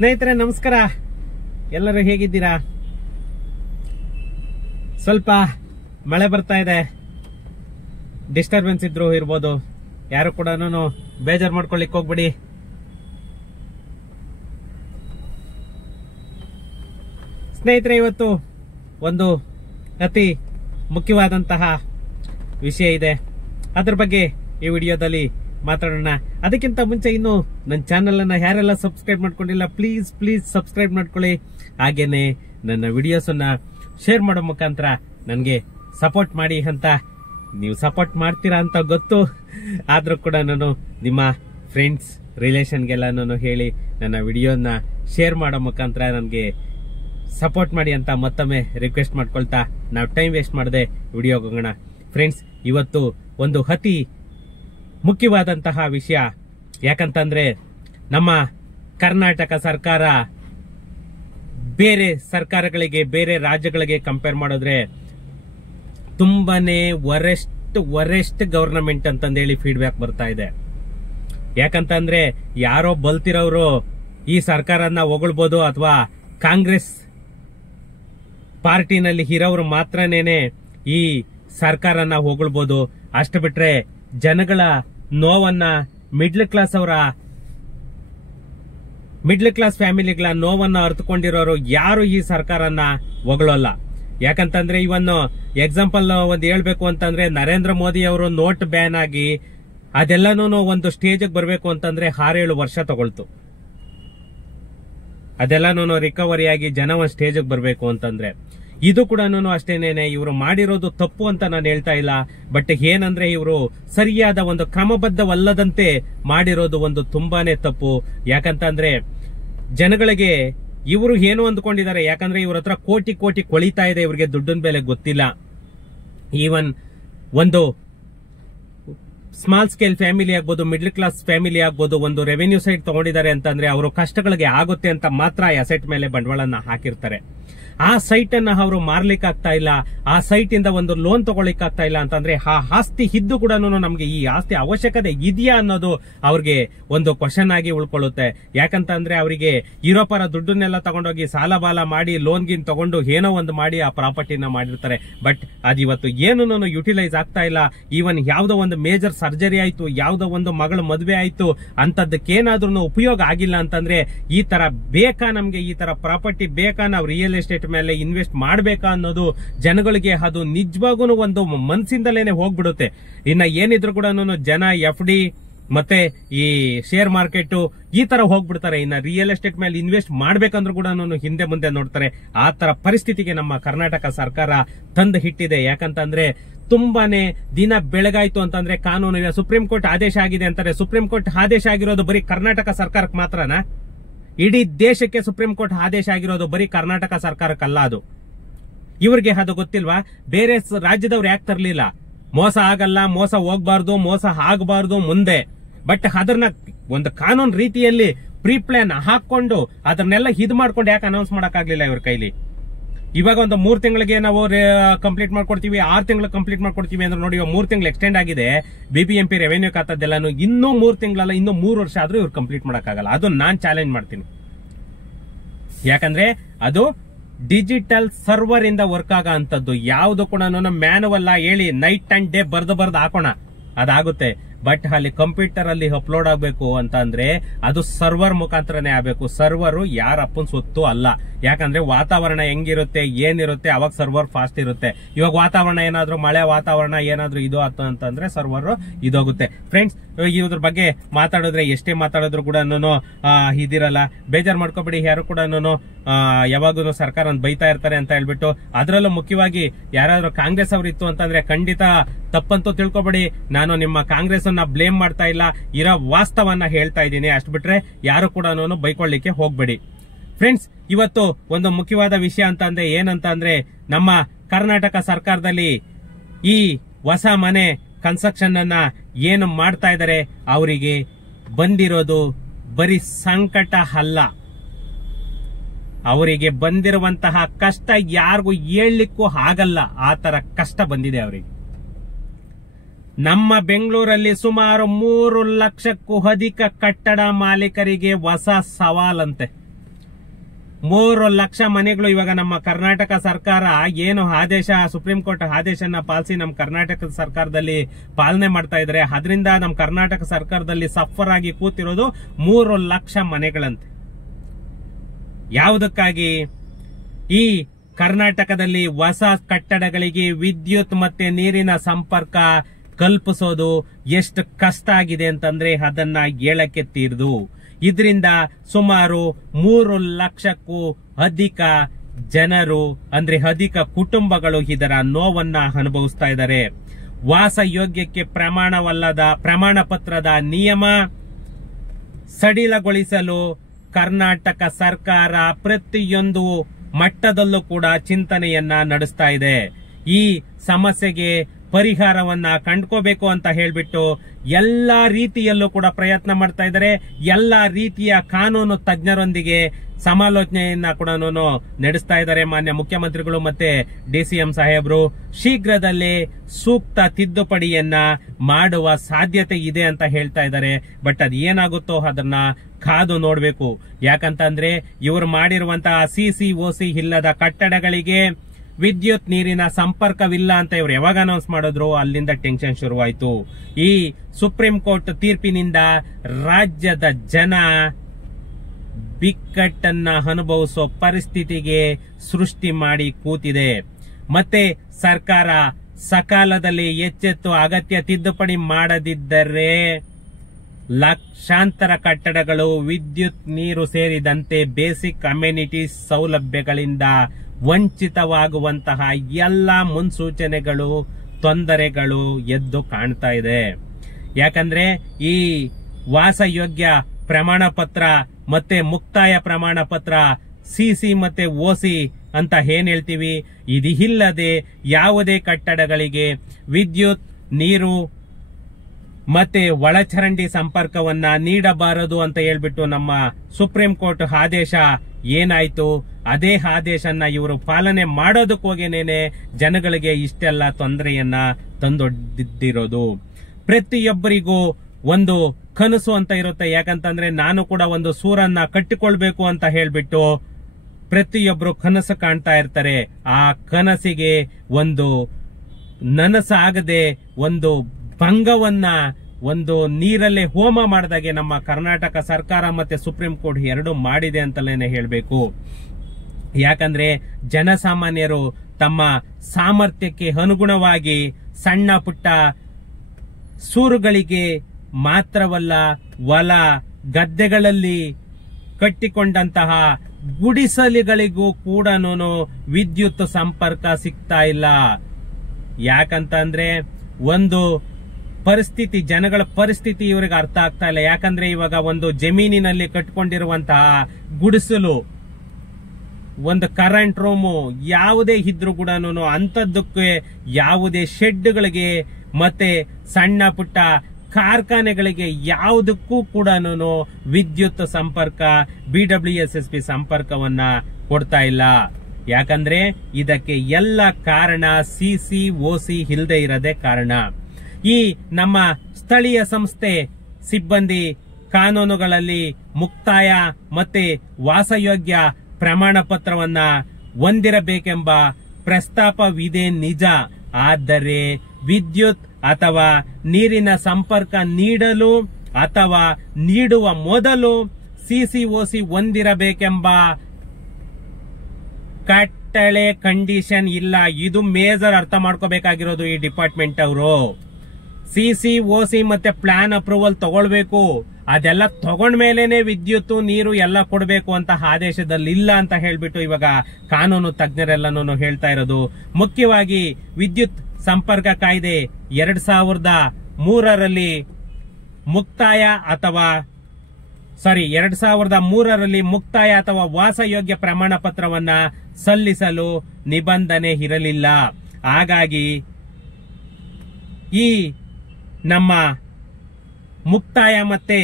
ಸ್ನೇಹಿತರೆ ನಮಸ್ಕಾರ. ಎಲ್ಲರೂ ಹೇಗಿದ್ದೀರಾ? ಸ್ವಲ್ಪ ಮಳೆ ಬರ್ತಾ ಇದೆ, ಡಿಸ್ಟರ್ಬೆನ್ಸ್ ಇದ್ರು ಇರ್ಬೋದು. ಯಾರು ಕೂಡ ಬೇಜಾರು ಮಾಡ್ಕೊಳ್ಳಿಕ್ ಹೋಗ್ಬಿಡಿ. ಸ್ನೇಹಿತರೆ, ಇವತ್ತು ಒಂದು ಅತಿ ಮುಖ್ಯವಾದಂತಹ ವಿಷಯ ಇದೆ. ಅದ್ರ ಬಗ್ಗೆ ಈ ವಿಡಿಯೋದಲ್ಲಿ ಮಾತಾಡೋಣ. ಅದಕ್ಕಿಂತ ಮುಂಚೆ ಇನ್ನು ನನ್ನ ಚಾನೆಲ್ ಅನ್ನ ಯಾರೆಲ್ಲ ಸಬ್ಸ್ಕ್ರೈಬ್ ಮಾಡ್ಕೊಂಡಿಲ್ಲ, ಪ್ಲೀಸ್ ಸಬ್ಸ್ಕ್ರೈಬ್ ಮಾಡ್ಕೊಳ್ಳಿ. ಹಾಗೇನೆ ನನ್ನ ವಿಡಿಯೋಸ್ ಅನ್ನ ಶೇರ್ ಮಾಡೋ ಮುಖಾಂತರ ನನಗೆ ಸಪೋರ್ಟ್ ಮಾಡಿ ಅಂತ. ನೀವು ಸಪೋರ್ಟ್ ಮಾಡ್ತೀರಾ ಅಂತ ಗೊತ್ತು, ಆದ್ರೂ ಕೂಡ ನಾನು ನಿಮ್ಮ ಫ್ರೆಂಡ್ಸ್ ರಿಲೇಷನ್ಗೆಲ್ಲ ನಾನು ಹೇಳಿ ನನ್ನ ವಿಡಿಯೋನ ಶೇರ್ ಮಾಡೋ ಮುಖಾಂತರ ನನಗೆ ಸಪೋರ್ಟ್ ಮಾಡಿ ಅಂತ ಮತ್ತೊಮ್ಮೆ ರಿಕ್ವೆಸ್ಟ್ ಮಾಡ್ಕೊಳ್ತಾ ನಾವು ಟೈಮ್ ವೇಸ್ಟ್ ಮಾಡದೆ ವಿಡಿಯೋಗೆ ಹೋಗೋಣ. ಫ್ರೆಂಡ್ಸ್, ಇವತ್ತು ಒಂದು ಅತಿ ಮುಖ್ಯವಾದಂತಹ ವಿಷಯ. ಯಾಕಂತಂದ್ರೆ ನಮ್ಮ ಕರ್ನಾಟಕ ಸರ್ಕಾರ ಬೇರೆ ಸರ್ಕಾರಗಳಿಗೆ, ಬೇರೆ ರಾಜ್ಯಗಳಿಗೆ ಕಂಪೇರ್ ಮಾಡಿದ್ರೆ ತುಂಬಾನೇ ವರೆಸ್ಟ್ ಗವರ್ನಮೆಂಟ್ ಅಂತಂದೇಳಿ ಫೀಡ್ಬ್ಯಾಕ್ ಬರ್ತಾ ಇದೆ. ಯಾಕಂತಂದ್ರೆ ಯಾರೋ ಬಲ್ತಿರೋರು ಈ ಸರ್ಕಾರನ ಹೊಗಳ್ಬೋದು, ಅಥವಾ ಕಾಂಗ್ರೆಸ್ ಪಾರ್ಟಿನಲ್ಲಿ ಇರೋರು ಮಾತ್ರನೇನೆ ಈ ಸರ್ಕಾರನ ಹೊಗಳ್ಬೋದು. ಅಷ್ಟು ಬಿಟ್ರೆ ಜನಗಳ ನೋವನ್ನ, ಮಿಡ್ಲ್ ಕ್ಲಾಸ್ ಫ್ಯಾಮಿಲಿಗಳ ನೋವನ್ನ ಅರ್ಥಕೊಂಡಿರೋರು ಯಾರು ಈ ಸರ್ಕಾರನ ಹೊಗಳಲ್ಲ. ಯಾಕಂತಂದ್ರೆ ಇವನ್ನು ಎಕ್ಸಾಂಪಲ್ ಒಂದು ಹೇಳ್ಬೇಕು ಅಂತಂದ್ರೆ, ನರೇಂದ್ರ ಮೋದಿ ಅವರು ನೋಟ್ ಬ್ಯಾನ್ ಆಗಿ ಅದೆಲ್ಲನೂ ಒಂದು ಸ್ಟೇಜ್ ಬರಬೇಕು ಅಂತಂದ್ರೆ 6-7 ವರ್ಷ ತಗೊಳ್ತು. ಅದೆಲ್ಲನೂ ರಿಕವರಿ ಆಗಿ ಜನ ಒಂದು ಸ್ಟೇಜ್ ಬರಬೇಕು ಅಂತಂದ್ರೆ, ಇದು ಕೂಡ ಅಷ್ಟೇನೇನೆ. ಇವರು ಮಾಡಿರೋದು ತಪ್ಪು ಅಂತ ನಾನು ಹೇಳ್ತಾ ಇಲ್ಲ, ಬಟ್ ಏನಂದ್ರೆ ಇವರು ಸರಿಯಾದ ಒಂದು ಕ್ರಮಬದ್ಧವಲ್ಲದಂತೆ ಮಾಡಿರೋದು ಒಂದು ತುಂಬಾನೇ ತಪ್ಪು. ಯಾಕಂತಂದ್ರೆ ಜನಗಳಿಗೆ ಇವರು ಏನು ಅಂದ್ಕೊಂಡಿದ್ದಾರೆ, ಯಾಕಂದ್ರೆ ಇವ್ರ ಹತ್ರ ಕೋಟಿ ಕೊಳಿತಾ ಇದೆ, ಇವ್ರಿಗೆ ದುಡ್ಡಿನ ಬೆಲೆ ಗೊತ್ತಿಲ್ಲ. ಈವನ್ ಒಂದು ಸ್ಮಾಲ್ ಸ್ಕೇಲ್ ಫ್ಯಾಮಿಲಿ ಆಗ್ಬೋದು, ಮಿಡ್ಲ್ ಕ್ಲಾಸ್ ಫ್ಯಾಮಿಲಿ ಆಗ್ಬೋದು, ಒಂದು ರೆವೆನ್ಯೂ ಸೈಡ್ ತಗೊಂಡಿದ್ದಾರೆ ಅಂತಂದ್ರೆ ಅವರು ಕಷ್ಟಗಳಿಗೆ ಆಗುತ್ತೆ ಅಂತ ಮಾತ್ರ ಅಸೆಟ್ ಮೇಲೆ ಬಂಡವಾಳನ ಹಾಕಿರ್ತಾರೆ. ಆ ಸೈಟ್ ಅನ್ನ ಅವರು ಮಾರ್ಲಿಕ್ಕೆ ಆಗ್ತಾ ಇಲ್ಲ, ಆ ಸೈಟ್ ಇಂದ ಒಂದು ಲೋನ್ ತಗೊಳ್ಳಿಕ್ ಆಗ್ತಾ ಇಲ್ಲ ಅಂತಂದ್ರೆ ಆ ಆಸ್ತಿ ಇದ್ದು ಕೂಡ ನಮ್ಗೆ ಈ ಆಸ್ತಿ ಅವಶ್ಯಕತೆ ಇದೆಯಾ ಅನ್ನೋದು ಅವ್ರಿಗೆ ಒಂದು ಕ್ವಶನ್ ಆಗಿ ಉಳ್ಕೊಳ್ಳುತ್ತೆ. ಯಾಕಂತಂದ್ರೆ ಅವರಿಗೆ ಇರೋ ಪರ ದುಡ್ಡನ್ನೆಲ್ಲ ತಗೊಂಡೋಗಿ ಸಾಲ ಬಾಲ ಮಾಡಿ ಲೋನ್ ಗಿನ್ ತಗೊಂಡು ಏನೋ ಒಂದು ಮಾಡಿ ಆ ಪ್ರಾಪರ್ಟಿನ ಮಾಡಿರ್ತಾರೆ. ಬಟ್ ಅದಿವತ್ತು ಏನು ಯುಟಿಲೈಸ್ ಆಗ್ತಾ ಇಲ್ಲ. ಈವನ್ ಯಾವ್ದೋ ಒಂದು ಮೇಜರ್ ಸರ್ಜರಿ ಆಯ್ತು, ಯಾವ್ದೋ ಒಂದು ಮಗಳ ಮದುವೆ ಆಯ್ತು, ಅಂತದಕ್ಕೇನಾದ್ರೂ ಉಪಯೋಗ ಆಗಿಲ್ಲ ಅಂತಂದ್ರೆ ಈ ತರ ಬೇಕಾ, ನಮ್ಗೆ ಈ ತರ ಪ್ರಾಪರ್ಟಿ ಬೇಕಾ, ನಾವು ರಿಯಲ್ ಎಸ್ಟೇಟ್ ಮೇಲೆ ಇನ್ವೆಸ್ಟ್ ಮಾಡ್ಬೇಕಾ ಅನ್ನೋದು ಜನಗಳಿಗೆ ಅದು ನಿಜವಾಗೂ ಒಂದು ಮನಸ್ಸಿಂದಲೇನೆ ಹೋಗ್ಬಿಡುತ್ತೆ. ಇನ್ನ ಏನಿದ್ರು ಕೂಡ ಜನ FD ಮತ್ತೆ ಈ ಶೇರ್ ಮಾರ್ಕೆಟ್ ಈ ತರ ಹೋಗ್ಬಿಡ್ತಾರೆ. ಇನ್ನ ರಿಯಲ್ ಎಸ್ಟೇಟ್ ಮೇಲೆ ಇನ್ವೆಸ್ಟ್ ಮಾಡ್ಬೇಕಂದ್ರೂ ಕೂಡ ಹಿಂದೆ ಮುಂದೆ ನೋಡ್ತಾರೆ. ಆ ತರ ಪರಿಸ್ಥಿತಿಗೆ ನಮ್ಮ ಕರ್ನಾಟಕ ಸರ್ಕಾರ ತಂದು ಹಿಟ್ಟಿದೆ. ಯಾಕಂತಂದ್ರೆ ತುಂಬಾನೇ ದಿನ ಬೆಳಗಾಯ್ತು ಅಂತಂದ್ರೆ ಕಾನೂನು ಸುಪ್ರೀಂ ಕೋರ್ಟ್ ಆದೇಶ ಆಗಿದೆ ಅಂತಾರೆ. ಸುಪ್ರೀಂ ಕೋರ್ಟ್ ಆದೇಶ ಆಗಿರೋದು ಬರೀ ಕರ್ನಾಟಕ ಸರ್ಕಾರಕ್ಕೆ ಮಾತ್ರನಾ? ಇಡೀ ದೇಶಕ್ಕೆ ಸುಪ್ರೀಂ ಕೋರ್ಟ್ ಆದೇಶ ಆಗಿರೋದು ಬರೀ ಕರ್ನಾಟಕ ಸರ್ಕಾರಕ್ಕಲ್ಲ. ಅದು ಇವ್ರಿಗೆ ಅದು ಗೊತ್ತಿಲ್ವಾ? ಬೇರೆ ರಾಜ್ಯದವ್ರು ಯಾಕೆ ತರಲಿಲ್ಲ? ಮೋಸ ಆಗಲ್ಲ, ಮೋಸ ಹೋಗ್ಬಾರ್ದು, ಮೋಸ ಆಗಬಾರ್ದು ಮುಂದೆ. ಬಟ್ ಅದನ್ನ ಒಂದು ಕಾನೂನು ರೀತಿಯಲ್ಲಿ ಪ್ರೀ ಪ್ಲಾನ್ ಹಾಕೊಂಡು ಅದನ್ನೆಲ್ಲ ಇದು ಮಾಡ್ಕೊಂಡು ಯಾಕೆ ಅನೌನ್ಸ್ ಮಾಡಕ್ಕಾಗ್ಲಿಲ್ಲ ಇವ್ರ ಕೈಲಿ? ಇವಾಗ ಒಂದು 3 ತಿಂಗಳಿಗೆ ನಾವು ಕಂಪ್ಲೀಟ್ ಮಾಡ್ಕೊಡ್ತೀವಿ, 6 ತಿಂಗಳು ಕಂಪ್ಲೀಟ್ ಮಾಡ್ಕೊಡ್ತೀವಿ ಅಂದ್ರೆ ನೋಡಿ, 3 ತಿಂಗಳು ಎಕ್ಸ್ಟೆಂಡ್ ಆಗಿದೆ BBMP ರೆವೆನ್ಯೂ ಖಾತಾದೆಲ್ಲಾನು. ಇನ್ನೂ 3 ತಿಂಗಳಲ್ಲ, ಇನ್ನೂ 3 ವರ್ಷ ಆದ್ರೂ ಇವ್ರು ಕಂಪ್ಲೀಟ್ ಮಾಡಕ್ಕಾಗಲ್ಲ. ಅದು ನಾನ್ ಚಾಲೆಂಜ್ ಮಾಡ್ತೀನಿ. ಯಾಕಂದ್ರೆ ಅದು ಡಿಜಿಟಲ್ ಸರ್ವರ್ ಇಂದ ವರ್ಕ್ ಆಗೋ ಅಂತದ್ದು. ಯಾವ್ದು ಕೂಡ ಮ್ಯಾನುವಲ್ ಹೇಳಿ ನೈಟ್ ಅಂಡ್ ಡೇ ಬರ್ದು ಹಾಕೋಣ, ಅದಾಗುತ್ತೆ. ಬಟ್ ಅಲ್ಲಿ ಕಂಪ್ಯೂಟರ್ ಅಲ್ಲಿ ಅಪ್ಲೋಡ್ ಆಗ್ಬೇಕು ಅಂತ ಅಂದ್ರೆ ಅದು ಸರ್ವರ್ ಮುಖಾಂತರನೇ ಆಗ್ಬೇಕು. ಸರ್ವರ್ ಯಾರ ಅಪ್ಪನ ಸ್ವತ್ತು ಅಲ್ಲ. ಯಾಕಂದ್ರೆ ವಾತಾವರಣ ಹೆಂಗಿರುತ್ತೆ, ಏನಿರುತ್ತೆ, ಅವಾಗ ಸರ್ವರ್ ಫಾಸ್ಟ್ ಇರುತ್ತೆ. ಇವಾಗ ವಾತಾವರಣ ಏನಾದ್ರೂ ಮಳೆ ವಾತಾವರಣ ಏನಾದ್ರೂ ಇದು ಆಯ್ತು ಅಂತಂದ್ರೆ ಸರ್ವರ್ ಇದೋಗುತ್ತೆ. ಫ್ರೆಂಡ್ಸ್, ಇದ್ರ ಬಗ್ಗೆ ಮಾತಾಡಿದ್ರೆ ಎಷ್ಟೇ ಮಾತಾಡಿದ್ರು ಕೂಡ ಇದಿರಲ್ಲ. ಬೇಜಾರ್ ಮಾಡ್ಕೋಬೇಡಿ. ಯಾರು ಕೂಡ ಯಾವಾಗೂ ಸರ್ಕಾರ ಬೈತಾ ಇರ್ತಾರೆ ಅಂತ ಹೇಳ್ಬಿಟ್ಟು. ಅದರಲ್ಲೂ ಮುಖ್ಯವಾಗಿ ಯಾರಾದ್ರೂ ಕಾಂಗ್ರೆಸ್ ಅವ್ರು ಇತ್ತು ಅಂತಂದ್ರೆ ಖಂಡಿತ ತಪ್ಪಂತೂ ತಿಳ್ಕೊಬೇಡಿ. ನಾನು ನಿಮ್ಮ ಕಾಂಗ್ರೆಸ್ ಅನ್ನ ಬ್ಲೇಮ್ ಮಾಡ್ತಾ ಇಲ್ಲ, ಇರೋ ವಾಸ್ತವನ್ನ ಹೇಳ್ತಾ ಇದ್ದೀನಿ. ಅಷ್ಟು ಬಿಟ್ರೆ ಯಾರು ಕೂಡ ಬೈಕೊಳ್ಳಿಕ್ಕೆ ಹೋಗ್ಬೇಡಿ. ಫ್ರೆಂಡ್ಸ್, ಇವತ್ತು ಒಂದು ಮುಖ್ಯವಾದ ವಿಷಯ ಅಂತ ಅಂದ್ರೆ ಏನಂತ ಅಂದ್ರೆ, ನಮ್ಮ ಕರ್ನಾಟಕ ಸರ್ಕಾರದಲ್ಲಿ ಈ ಹೊಸ ಮನೆ ಕನ್ಸ್ಟ್ರಕ್ಷನ್ ಅನ್ನ ಏನು ಮಾಡ್ತಾ ಇದ್ದಾರೆ, ಅವರಿಗೆ ಬಂದಿರೋದು ಬರೀ ಸಂಕಟ ಅಲ್ಲ, ಅವರಿಗೆ ಬಂದಿರುವಂತಹ ಕಷ್ಟ ಯಾರಿಗೂ ಹೇಳಲಿಕ್ಕೂ ಆಗಲ್ಲ. ಆ ತರ ಕಷ್ಟ ಬಂದಿದೆ ಅವರಿಗೆ. ನಮ್ಮ ಬೆಂಗಳೂರಲ್ಲಿ ಸುಮಾರು 3 ಲಕ್ಷಕ್ಕೂ ಅಧಿಕ ಕಟ್ಟಡ ಮಾಲೀಕರಿಗೆ ಹೊಸ ಸವಾಲಂತೆ. 3 ಲಕ್ಷ ಮನೆಗಳು ಇವಾಗ ನಮ್ಮ ಕರ್ನಾಟಕ ಸರ್ಕಾರ ಏನು ಆದೇಶ, ಸುಪ್ರೀಂ ಕೋರ್ಟ್ ಆದೇಶನ ಪಾಲಿಸಿ ನಮ್ಮ ಕರ್ನಾಟಕ ಸರ್ಕಾರದಲ್ಲಿ ಪಾಲನೆ ಮಾಡ್ತಾ ಇದ್ದಾರೆ. ಅದರಿಂದ ನಮ್ಮ ಕರ್ನಾಟಕ ಸರ್ಕಾರದಲ್ಲಿ ಸಫರ್ ಆಗಿ ಕೂತಿರೋದು 3 ಲಕ್ಷ ಮನೆಗಳಂತೆ. ಯಾವುದಕ್ಕಾಗಿ? ಈ ಕರ್ನಾಟಕದಲ್ಲಿ ಹೊಸ ಕಟ್ಟಡಗಳಿಗೆ ವಿದ್ಯುತ್ ಮತ್ತೆ ನೀರಿನ ಸಂಪರ್ಕ ಕಲ್ಪಿಸೋದು ಎಷ್ಟು ಕಷ್ಟ ಆಗಿದೆ ಅಂತಂದ್ರೆ ಅದನ್ನ ಹೇಳಕ್ಕೆ ತೀರ್ದು. ಇದರಿಂದ ಸುಮಾರು 3 ಲಕ್ಷಕ್ಕೂ ಅಧಿಕ ಜನರು ಅಂದ್ರೆ ಅಧಿಕ ಕುಟುಂಬಗಳು ಇದರ ನೋವನ್ನ ಅನುಭವಿಸ್ತಾ ಇದ್ದಾರೆ. ವಾಸ ಯೋಗ್ಯಕ್ಕೆ ಪ್ರಮಾಣ ಪತ್ರದ ನಿಯಮ ಸಡಿಲಗೊಳಿಸಲು ಕರ್ನಾಟಕ ಸರ್ಕಾರ ಪ್ರತಿಯೊಂದು ಮಟ್ಟದಲ್ಲೂ ಕೂಡ ಚಿಂತನೆಯನ್ನ ನಡೆಸ್ತಾ ಇದೆ. ಈ ಸಮಸ್ಯೆಗೆ ಪರಿಹಾರವನ್ನ ಕಂಡ್ಕೋಬೇಕು ಅಂತ ಹೇಳ್ಬಿಟ್ಟು ಎಲ್ಲಾ ರೀತಿಯಲ್ಲೂ ಕೂಡ ಪ್ರಯತ್ನ ಮಾಡ್ತಾ ಇದ್ದಾರೆ. ಎಲ್ಲಾ ರೀತಿಯ ಕಾನೂನು ತಜ್ಞರೊಂದಿಗೆ ಸಮಾಲೋಚನೆಯನ್ನ ಕೂಡ ನಡೆಸ್ತಾ ಇದ್ದಾರೆ ಮಾನ್ಯ ಮುಖ್ಯಮಂತ್ರಿಗಳು ಮತ್ತೆ ಡಿಸಿಎಂ ಸಾಹೇಬ್ರು. ಶೀಘ್ರದಲ್ಲೇ ಸೂಕ್ತ ತಿದ್ದುಪಡಿಯನ್ನ ಮಾಡುವ ಸಾಧ್ಯತೆ ಇದೆ ಅಂತ ಹೇಳ್ತಾ ಇದ್ದಾರೆ. ಬಟ್ ಅದ್ ಏನಾಗುತ್ತೋ ಅದನ್ನ ಕಾದು ನೋಡ್ಬೇಕು. ಯಾಕಂತಂದ್ರೆ ಇವರು ಮಾಡಿರುವಂತಹ CCOC ಇಲ್ಲದ ಕಟ್ಟಡಗಳಿಗೆ ವಿದ್ಯುತ್ ನೀರಿನ ಸಂಪರ್ಕವಿಲ್ಲ ಅಂತ ಇವರು ಯಾವಾಗ ಅನೌನ್ಸ್ ಮಾಡಿದ್ರು ಅಲ್ಲಿಂದ ಟೆನ್ಷನ್ ಶುರುವಾಯಿತು. ಈ ಸುಪ್ರೀಂ ಕೋರ್ಟ್ ತೀರ್ಪಿನಿಂದ ರಾಜ್ಯದ ಜನ ಬಿಕ್ಕಟ್ಟನ್ನ ಅನುಭವಿಸೋ ಪರಿಸ್ಥಿತಿಗೆ ಸೃಷ್ಟಿ ಮಾಡಿ ಕೂತಿದೆ. ಮತ್ತೆ ಸರ್ಕಾರ ಸಕಾಲದಲ್ಲಿ ಎಚ್ಚೆತ್ತು ಅಗತ್ಯ ತಿದ್ದುಪಡಿ ಮಾಡದಿದ್ದರೆ ಲಕ್ಷಾಂತರ ಕಟ್ಟಡಗಳು ವಿದ್ಯುತ್ ನೀರು ಸೇರಿದಂತೆ ಬೇಸಿಕ್ ಅಮ್ಯುನಿಟೀಸ್ ಸೌಲಭ್ಯಗಳಿಂದ ವಂಚಿತವಾಗುವಂತಹ ಎಲ್ಲ ಮುನ್ಸೂಚನೆಗಳು, ತೊಂದರೆಗಳು ಎದ್ದು ಕಾಣ್ತಾ ಇದೆ. ಯಾಕಂದ್ರೆ ಈ ವಾಸಯೋಗ್ಯ ಪ್ರಮಾಣ ಪತ್ರ ಮತ್ತೆ ಮುಕ್ತಾಯ ಪ್ರಮಾಣ ಪತ್ರ CC ಮತ್ತೆ OC ಅಂತ ಏನ್ ಹೇಳ್ತೀವಿ, ಇದಿಲ್ಲದೆ ಯಾವುದೇ ಕಟ್ಟಡಗಳಿಗೆ ವಿದ್ಯುತ್ ನೀರು ಮತ್ತೆ ಒಳಚರಂಡಿ ಸಂಪರ್ಕವನ್ನ ನೀಡಬಾರದು ಅಂತ ಹೇಳ್ಬಿಟ್ಟು ನಮ್ಮ ಸುಪ್ರೀಂ ಕೋರ್ಟ್ ಆದೇಶ ಏನಾಯ್ತು, ಅದೇ ಆದೇಶನ ಇವರು ಪಾಲನೆ ಮಾಡೋದಕ್ಕೋಗೇನೇನೆ ಜನಗಳಿಗೆ ಇಷ್ಟೆಲ್ಲ ತೊಂದರೆಯನ್ನ ತಂದೊಡ್ಡಿರೋದು. ಪ್ರತಿಯೊಬ್ಬರಿಗೂ ಒಂದು ಕನಸು ಅಂತ ಇರುತ್ತೆ. ಯಾಕಂತಂದ್ರೆ ನಾನು ಕೂಡ ಒಂದು ಸೂರನ್ನ ಕಟ್ಟಿಕೊಳ್ಬೇಕು ಅಂತ ಹೇಳ್ಬಿಟ್ಟು ಪ್ರತಿಯೊಬ್ರು ಕನಸು ಕಾಣ್ತಾ ಇರ್ತಾರೆ. ಆ ಕನಸಿಗೆ ಒಂದು ನನಸಾಗದೆ ಒಂದು ಭಂಗವನ್ನ ಒಂದು ನೀರಲ್ಲೇ ಹೋಮ ಮಾಡಿದಾಗೆ ನಮ್ಮ ಕರ್ನಾಟಕ ಸರ್ಕಾರ ಮತ್ತೆ ಸುಪ್ರೀಂ ಕೋರ್ಟ್ ಎರಡು ಮಾಡಿದೆ ಅಂತಲೇ ಹೇಳಬೇಕು. ಯಾಕಂದ್ರೆ ಜನಸಾಮಾನ್ಯರು ತಮ್ಮ ಸಾಮರ್ಥ್ಯಕ್ಕೆ ಅನುಗುಣವಾಗಿ ಸಣ್ಣ ಪುಟ್ಟ ಸೂರುಗಳಿಗೆ ಮಾತ್ರವಲ್ಲ, ಹೊಲ ಗದ್ದೆಗಳಲ್ಲಿ ಕಟ್ಟಿಕೊಂಡಂತಹ ಗುಡಿಸಲುಗಳಿಗೂ ಕೂಡ ವಿದ್ಯುತ್ ಸಂಪರ್ಕ ಸಿಗ್ತಾ ಇಲ್ಲ. ಯಾಕಂತಂದ್ರೆ ಒಂದು ಪರಿಸ್ಥಿತಿ, ಜನಗಳ ಪರಿಸ್ಥಿತಿ ಇವರಿಗೆ ಅರ್ಥ ಆಗ್ತಾ ಇಲ್ಲ. ಯಾಕಂದ್ರೆ ಇವಾಗ ಒಂದು ಜಮೀನಿನಲ್ಲಿ ಕಟ್ಕೊಂಡಿರುವಂತಹ ಗುಡಿಸಲು, ಒಂದು ಕರೆಂಟ್ ರೂಮು ಯಾವುದೇ ಇದ್ರೂ ಕೂಡ ಅಂತದ್ದಕ್ಕೆ ಯಾವುದೇ ಶೆಡ್ಗಳಿಗೆ ಮತ್ತೆ ಸಣ್ಣ ಪುಟ್ಟ ಕಾರ್ಖಾನೆಗಳಿಗೆ ಯಾವುದಕ್ಕೂ ಕೂಡ ವಿದ್ಯುತ್ ಸಂಪರ್ಕ BWSSB ಸಂಪರ್ಕವನ್ನ ಕೊಡ್ತಾ ಇಲ್ಲ. ಯಾಕಂದ್ರೆ ಇದಕ್ಕೆ ಎಲ್ಲ ಕಾರಣ CCOC ಇಲ್ಲದೆ ಇರದೆ ಕಾರಣ. ಈ ನಮ್ಮ ಸ್ಥಳೀಯ ಸಂಸ್ಥೆ ಸಿಬ್ಬಂದಿ ಕಾನೂನುಗಳಲ್ಲಿ ಮುಕ್ತಾಯ ಮತ್ತೆ ವಾಸಯೋಗ್ಯ ಪ್ರಮಾಣ ಪತ್ರವನ್ನ ಹೊಂದಿರಬೇಕೆಂಬ ಪ್ರಸ್ತಾಪವಿದೆ ನಿಜ. ಆದರೆ ವಿದ್ಯುತ್ ಅಥವಾ ನೀರಿನ ಸಂಪರ್ಕ ನೀಡಲು ಅಥವಾ ನೀಡುವ ಮೊದಲು CCOC ಹೊಂದಿರಬೇಕೆಂಬ ಕಟ್ಟಳೆ ಕಂಡೀಷನ್ ಇಲ್ಲ. ಇದು ಮೇಜರ್ ಅರ್ಥ ಮಾಡ್ಕೋಬೇಕಾಗಿರೋದು ಈ ಡಿಪಾರ್ಟ್ಮೆಂಟ್ ಅವರು. CCOC ಮತ್ತೆ ಪ್ಲಾನ್ ಅಪ್ರೂವಲ್ ತಗೊಳ್ಬೇಕು. ಅದೆಲ್ಲ ತಗೊಂಡ್ಮೇಲೆನೆ ವಿದ್ಯುತ್ ನೀರು ಎಲ್ಲ ಕೊಡಬೇಕು ಅಂತ ಆದೇಶದಲ್ಲಿ ಇಲ್ಲ ಅಂತ ಹೇಳ್ಬಿಟ್ಟು ಇವಾಗ ಕಾನೂನು ತಜ್ಞರೆಲ್ಲನೂ ಹೇಳ್ತಾ ಇರೋದು. ಮುಖ್ಯವಾಗಿ ವಿದ್ಯುತ್ ಸಂಪರ್ಕ ಕಾಯ್ದೆ 2003ರಲ್ಲಿ ಮುಕ್ತಾಯ ಅಥವಾ 2003ರಲ್ಲಿ ಮುಕ್ತಾಯ ಅಥವಾ ವಾಸಯೋಗ್ಯ ಪ್ರಮಾಣ ಪತ್ರವನ್ನ ಸಲ್ಲಿಸಲು ನಿಬಂಧನೆ ಇರಲಿಲ್ಲ. ಹಾಗಾಗಿ ಈ ನಮ್ಮ ಮುಕ್ತಾಯ ಮತ್ತೆ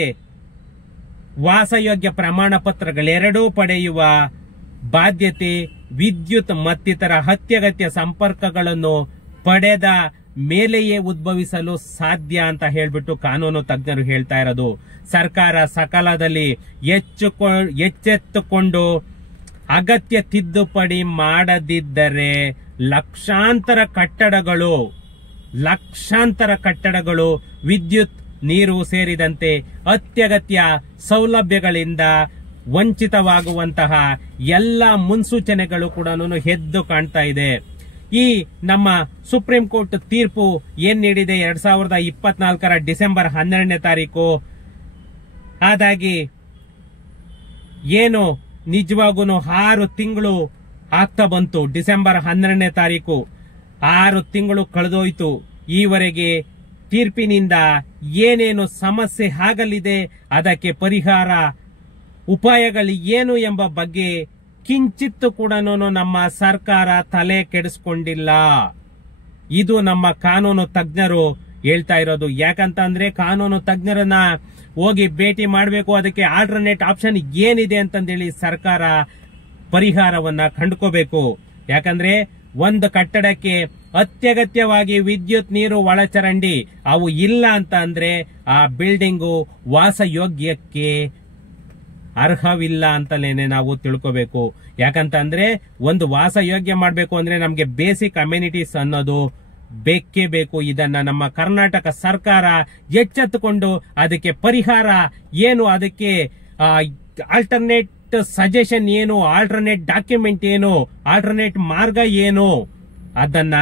ವಾಸಯೋಗ್ಯ ಪ್ರಮಾಣ ಪತ್ರಗಳೆರಡೂ ಪಡೆಯುವ ಬಾಧ್ಯತೆ ವಿದ್ಯುತ್ ಮತ್ತಿತರ ಅತ್ಯಗತ್ಯ ಸಂಪರ್ಕಗಳನ್ನು ಪಡೆದ ಮೇಲೆಯೇ ಉದ್ಭವಿಸಲು ಸಾಧ್ಯ ಅಂತ ಹೇಳ್ಬಿಟ್ಟು ಕಾನೂನು ತಜ್ಞರು ಹೇಳ್ತಾ ಇರೋದು. ಸರ್ಕಾರ ಸಕಾಲದಲ್ಲಿ ಎಚ್ಚೆತ್ತುಕೊಂಡು ಅಗತ್ಯ ತಿದ್ದುಪಡಿ ಮಾಡದಿದ್ದರೆ ಲಕ್ಷಾಂತರ ಕಟ್ಟಡಗಳು ವಿದ್ಯುತ್, ನೀರು ಸೇರಿದಂತೆ ಅತ್ಯಗತ್ಯ ಸೌಲಭ್ಯಗಳಿಂದ ವಂಚಿತವಾಗುವಂತಹ ಎಲ್ಲ ಮುನ್ಸೂಚನೆಗಳು ಕೂಡ ಎದ್ದು ಕಾಣ್ತಾ ಇದೆ. ಈ ನಮ್ಮ ಸುಪ್ರೀಂ ಕೋರ್ಟ್ ತೀರ್ಪು ಏನ್ ನೀಡಿದೆ 2024ರ ಡಿಸೆಂಬರ್ 12ನೇ ತಾರೀಕು ಆದಾಗಿ ಏನು ನಿಜವಾಗೂ 6 ತಿಂಗಳು ಆಗ್ತಾ ಬಂತು. ಡಿಸೆಂಬರ್ 12ನೇ ತಾರೀಕು 6 ತಿಂಗಳು ಕಳೆದೋಯ್ತು. ಈವರೆಗೆ ತೀರ್ಪಿನಿಂದ ಏನೇನು ಸಮಸ್ಯೆ ಆಗಲಿದೆ, ಅದಕ್ಕೆ ಪರಿಹಾರ ಉಪಾಯಗಳು ಏನು ಎಂಬ ಬಗ್ಗೆ ಕಿಂಚಿತ್ತು ಕೂಡ ನಮ್ಮ ಸರ್ಕಾರ ತಲೆ ಕೆಡಿಸ್ಕೊಂಡಿಲ್ಲ. ಇದು ನಮ್ಮ ಕಾನೂನು ತಜ್ಞರು ಹೇಳ್ತಾ ಇರೋದು. ಯಾಕಂತಂದ್ರೆ ಕಾನೂನು ತಜ್ಞರನ್ನ ಹೋಗಿ ಭೇಟಿ ಮಾಡಬೇಕು, ಅದಕ್ಕೆ ಆಲ್ಟರ್ನೇಟ್ ಆಪ್ಷನ್ ಏನಿದೆ ಅಂತಂದೇಳಿ ಸರ್ಕಾರ ಪರಿಹಾರವನ್ನ ಕಂಡುಕೋಬೇಕು. ಯಾಕಂದ್ರೆ ಒಂದು ಕಟ್ಟಡಕ್ಕೆ ಅತ್ಯಗತ್ಯವಾಗಿ ವಿದ್ಯುತ್, ನೀರು, ಒಳಚರಂಡಿ ಅವು ಇಲ್ಲ ಅಂತ ಅಂದ್ರೆ ಆ ಬಿಲ್ಡಿಂಗು ವಾಸಯೋಗ್ಯಕ್ಕೆ ಅರ್ಹವಿಲ್ಲ ಅಂತಲೇನೆ ನಾವು ತಿಳ್ಕೋಬೇಕು. ಯಾಕಂತಂದ್ರೆ ಒಂದು ವಾಸಯೋಗ್ಯ ಮಾಡಬೇಕು ಅಂದ್ರೆ ನಮ್ಗೆ ಬೇಸಿಕ್ ಅಮ್ಯುನಿಟೀಸ್ ಅನ್ನೋದು ಬೇಕೇ ಬೇಕು. ಇದನ್ನ ನಮ್ಮ ಕರ್ನಾಟಕ ಸರ್ಕಾರ ಎಚ್ಚೆತ್ತುಕೊಂಡು ಅದಕ್ಕೆ ಪರಿಹಾರ ಏನು, ಅದಕ್ಕೆ ಆಲ್ಟರ್ನೇಟ್ ಸಜೆಷನ್ ಏನು, ಆಲ್ಟರ್ನೇಟ್ ಡಾಕ್ಯುಮೆಂಟ್ ಏನು, ಆಲ್ಟರ್ನೇಟ್ ಮಾರ್ಗ ಏನು, ಅದನ್ನ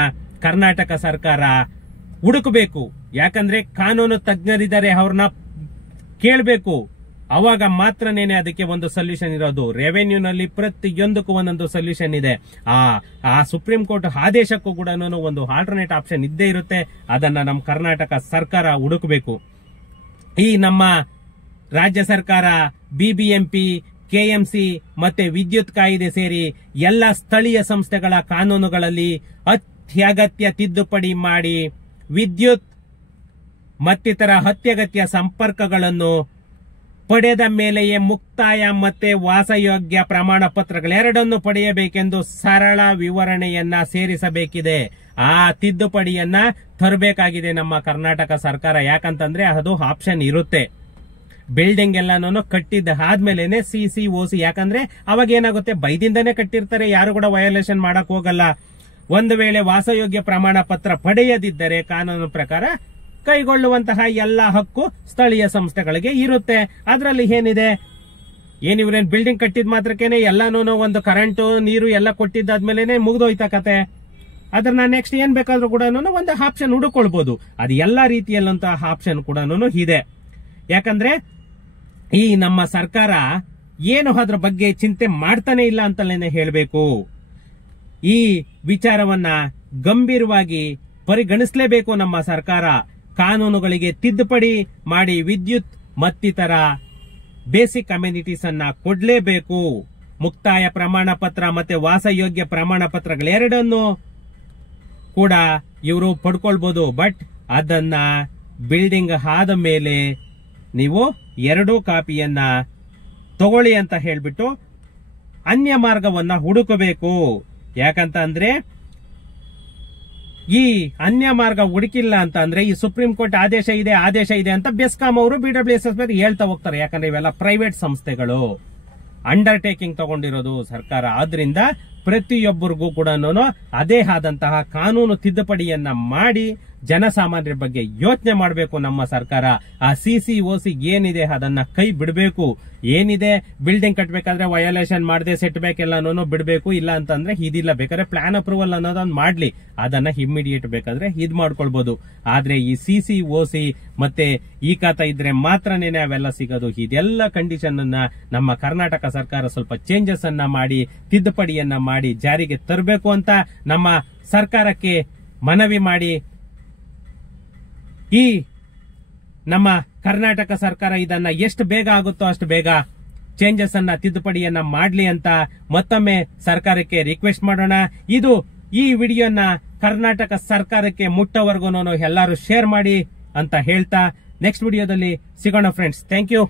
ಕರ್ನಾಟಕ ಸರ್ಕಾರ ಹುಡುಕಬೇಕು. ಯಾಕಂದ್ರೆ ಕಾನೂನು ತಜ್ಞರಿದ್ದಾರೆ, ಅವ್ರನ್ನ ಕೇಳಬೇಕು. ಅವಾಗ ಮಾತ್ರನೇನೆ ಅದಕ್ಕೆ ಒಂದು ಸೊಲ್ಯೂಷನ್ ಇರೋದು. ರೆವೆನ್ಯೂನಲ್ಲಿ ಪ್ರತಿಯೊಂದಕ್ಕೂ ಒಂದೊಂದು ಸೊಲ್ಯೂಷನ್ ಇದೆ. ಆ ಸುಪ್ರೀಂ ಕೋರ್ಟ್ ಆದೇಶಕ್ಕೂ ಕೂಡ ಒಂದು ಆಲ್ಟರ್ನೇಟ್ ಆಪ್ಷನ್ ಇದ್ದೇ ಇರುತ್ತೆ. ಅದನ್ನ ನಮ್ಮ ಕರ್ನಾಟಕ ಸರ್ಕಾರ ಹುಡುಕಬೇಕು. ಈ ನಮ್ಮ ರಾಜ್ಯ ಸರ್ಕಾರ ಬಿಬಿಎಂಪಿ, ಕೆಎಂಸಿ ಮತ್ತೆ ವಿದ್ಯುತ್ ಕಾಯ್ದೆ ಸೇರಿ ಎಲ್ಲ ಸ್ಥಳೀಯ ಸಂಸ್ಥೆಗಳ ಕಾನೂನುಗಳಲ್ಲಿ ಅತ್ಯಗತ್ಯ ತಿದ್ದುಪಡಿ ಮಾಡಿ ವಿದ್ಯುತ್ ಮತ್ತಿತರ ಅತ್ಯಗತ್ಯ ಸಂಪರ್ಕಗಳನ್ನು ಪಡೆದ ಮೇಲೆಯೇ ಮುಕ್ತಾಯ ಮತ್ತೆ ವಾಸಯೋಗ್ಯ ಪ್ರಮಾಣ ಪತ್ರಗಳೆರಡನ್ನು ಪಡೆಯಬೇಕೆಂದು ಸರಳ ವಿವರಣೆಯನ್ನ ಸೇರಿಸಬೇಕಿದೆ. ಆ ತಿದ್ದುಪಡಿಯನ್ನ ತರಬೇಕಾಗಿದೆ ನಮ್ಮ ಕರ್ನಾಟಕ ಸರ್ಕಾರ. ಯಾಕಂತಂದ್ರೆ ಅದು ಆಪ್ಷನ್ ಇರುತ್ತೆ. ಬಿಲ್ಡಿಂಗ್ ಎಲ್ಲಾನು ಕಟ್ಟಿದ್ದ ಆದ್ಮೇಲೆನೆ ಸಿಸಿ ಯಾಕಂದ್ರೆ ಅವಾಗ ಏನಾಗುತ್ತೆ, ಬೈದಿಂದನೇ ಕಟ್ಟಿರ್ತಾರೆ, ಯಾರು ಕೂಡ ವಯೋಲೇಷನ್ ಮಾಡಕ್ ಹೋಗಲ್ಲ. ಒಂದು ವೇಳೆ ವಾಸಯೋಗ್ಯ ಪ್ರಮಾಣ ಪತ್ರ ಪಡೆಯದಿದ್ದರೆ ಕಾನೂನು ಪ್ರಕಾರ ಕೈಗೊಳ್ಳುವಂತಹ ಎಲ್ಲ ಹಕ್ಕು ಸ್ಥಳೀಯ ಸಂಸ್ಥೆಗಳಿಗೆ ಇರುತ್ತೆ. ಅದರಲ್ಲಿ ಏನಿದೆ, ಏನಿವ್ರೇನ್ ಬಿಲ್ಡಿಂಗ್ ಕಟ್ಟಿದ ಮಾತ್ರಕ್ಕೇನೆ ಎಲ್ಲಾನು ಒಂದು ಕರೆಂಟು, ನೀರು ಎಲ್ಲ ಕೊಟ್ಟಿದ್ದಾದ್ಮೇಲೆ ಮುಗ್ದೋಯ್ತಾ ಕತೆ. ಅದನ್ನ ನೆಕ್ಸ್ಟ್ ಏನ್ ಬೇಕಾದ್ರೂ ಕೂಡ ಒಂದು ಆಪ್ಷನ್ ಹುಡುಕೊಳ್ಬಹುದು. ಅದು ಎಲ್ಲಾ ರೀತಿಯಲ್ಲಂತಹ ಆಪ್ಷನ್ ಕೂಡ ಇದೆ. ಯಾಕಂದ್ರೆ ಈ ನಮ್ಮ ಸರ್ಕಾರ ಏನು ಅದ್ರ ಬಗ್ಗೆ ಚಿಂತೆ ಮಾಡ್ತಾನೆ ಇಲ್ಲ ಅಂತಲೇ ಹೇಳಬೇಕು. ಈ ವಿಚಾರವನ್ನ ಗಂಭೀರವಾಗಿ ಪರಿಗಣಿಸಲೇಬೇಕು ನಮ್ಮ ಸರ್ಕಾರ. ಕಾನೂನುಗಳಿಗೆ ತಿದ್ದುಪಡಿ ಮಾಡಿ ವಿದ್ಯುತ್ ಮತ್ತಿತರ ಬೇಸಿಕ್ ಅಮ್ಯುನಿಟೀಸ್ ಅನ್ನ ಕೊಡ್ಲೇಬೇಕು. ಮುಕ್ತಾಯ ಪ್ರಮಾಣ ಪತ್ರ ಮತ್ತೆ ವಾಸಯೋಗ್ಯ ಪ್ರಮಾಣ ಪತ್ರಗಳೆರಡನ್ನು ಕೂಡ ಇವರು ಪಡ್ಕೊಳ್ಬಹುದು. ಬಟ್ ಅದನ್ನ ಬಿಲ್ಡಿಂಗ್ ಆದ ಮೇಲೆ ನೀವು 2 ಕಾಪಿಯನ್ನ ತಗೊಳ್ಳಿ ಅಂತ ಹೇಳ್ಬಿಟ್ಟು ಅನ್ಯ ಮಾರ್ಗವನ್ನ ಹುಡುಕಬೇಕು. ಯಾಕಂತ ಅಂದ್ರೆ ಈ ಅನ್ಯ ಮಾರ್ಗ ಹುಡುಕಿಲ್ಲ ಅಂತ ಅಂದ್ರೆ ಈ ಸುಪ್ರೀಂ ಕೋರ್ಟ್ ಆದೇಶ ಇದೆ ಅಂತ ಬೆಸ್ಕಾಂ ಅವರು BWSS ಹೇಳ್ತಾ ಹೋಗ್ತಾರೆ. ಯಾಕಂದ್ರೆ ಇವೆಲ್ಲ ಪ್ರೈವೇಟ್ ಸಂಸ್ಥೆಗಳು, ಅಂಡರ್ಟೇಕಿಂಗ್ ತಗೊಂಡಿರೋದು ಸರ್ಕಾರ. ಆದ್ರಿಂದ ಪ್ರತಿಯೊಬ್ಬರಿಗೂ ಕೂಡ ಅದೇ ಆದಂತಹ ಕಾನೂನು ತಿದ್ದುಪಡಿಯನ್ನ ಮಾಡಿ ಜನಸಾಮಾನ್ಯರ ಬಗ್ಗೆ ಯೋಚನೆ ಮಾಡಬೇಕು ನಮ್ಮ ಸರ್ಕಾರ. ಆ CCOC ಏನಿದೆ ಅದನ್ನ ಕೈ ಬಿಡಬೇಕು. ಏನಿದೆ ಬಿಲ್ಡಿಂಗ್ ಕಟ್ಟಬೇಕಾದ್ರೆ ವಯೋಲೇಷನ್ ಮಾಡದೆ ಸೆಟ್ ಬ್ಯಾಕ್ ಎಲ್ಲಾನು ಬಿಡಬೇಕು. ಇಲ್ಲ ಅಂತಂದ್ರೆ ಇದಿಲ್ಲ, ಬೇಕಾದ್ರೆ ಪ್ಲಾನ್ ಅಪ್ರೂವಲ್ ಅನ್ನೋದನ್ನ ಮಾಡ್ಲಿ, ಅದನ್ನ ಇಮ್ಮಿಡಿಯೇಟ್ ಬೇಕಾದ್ರೆ ಇದ್ ಮಾಡ್ಕೊಳ್ಬಹುದು. ಆದ್ರೆ ಈ CCOC ಮತ್ತೆ ಈ ಖಾತ ಇದ್ರೆ ಮಾತ್ರನೇ ಅವೆಲ್ಲ ಸಿಗೋದು. ಇದೆಲ್ಲ ಕಂಡೀಷನ್ ಅನ್ನ ನಮ್ಮ ಕರ್ನಾಟಕ ಸರ್ಕಾರ ಸ್ವಲ್ಪ ಚೇಂಜಸ್ ಅನ್ನ ಮಾಡಿ ತಿದ್ದುಪಡಿಯನ್ನ ಮಾಡಿ ಜಾರಿಗೆ ತರಬೇಕು ಅಂತ ನಮ್ಮ ಸರ್ಕಾರಕ್ಕೆ ಮನವಿ ಮಾಡಿ, ಈ ನಮ್ಮ ಕರ್ನಾಟಕ ಸರ್ಕಾರ ಇದನ್ನ ಎಷ್ಟು ಬೇಗ ಆಗುತ್ತೋ ಅಷ್ಟು ಬೇಗ ಚೇಂಜಸ್ ಅನ್ನ ತಿದ್ದುಪಡಿಯನ್ನ ಮಾಡ್ಲಿ ಅಂತ ಮತ್ತೊಮ್ಮೆ ಸರ್ಕಾರಕ್ಕೆ ರಿಕ್ವೆಸ್ಟ್ ಮಾಡೋಣ. ಈ ವಿಡಿಯೋನ ಕರ್ನಾಟಕ ಸರ್ಕಾರಕ್ಕೆ ಮುಟ್ಟೋವರೆಗೂ ಎಲ್ಲರೂ ಶೇರ್ ಮಾಡಿ ಅಂತ ಹೇಳ್ತಾ ನೆಕ್ಸ್ಟ್ ವಿಡಿಯೋದಲ್ಲಿ ಸಿಗೋಣ ಫ್ರೆಂಡ್ಸ್. Thank you.